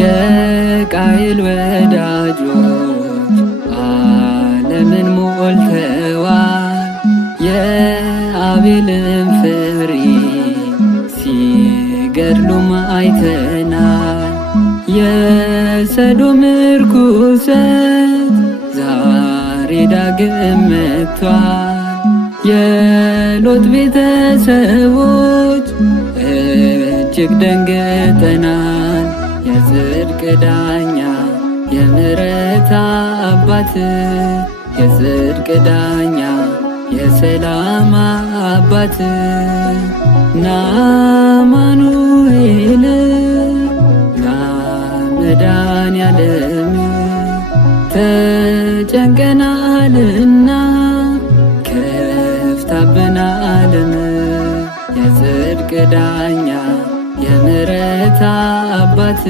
የቃየል ወዳጆች ዓለምን ሞልተዋል። የአቤልን ፍሬ ሲገድሉም አይተናል። የሰዶም ርኩሰት ዛሬ ዳግም መጥቷል። የሎጥ ቤተሰቦች እጅግ ደንግጠናል። የጽድቅ ዳኛ የምሕረት አባት የጽድቅ ዳኛ የሰላም አባት ና አማኑኤል ና መድኃኔዓለም ተጨንቀናልና ከፍታብናል ዓለም። የጽድቅ ዳኛ የምሕረት አባት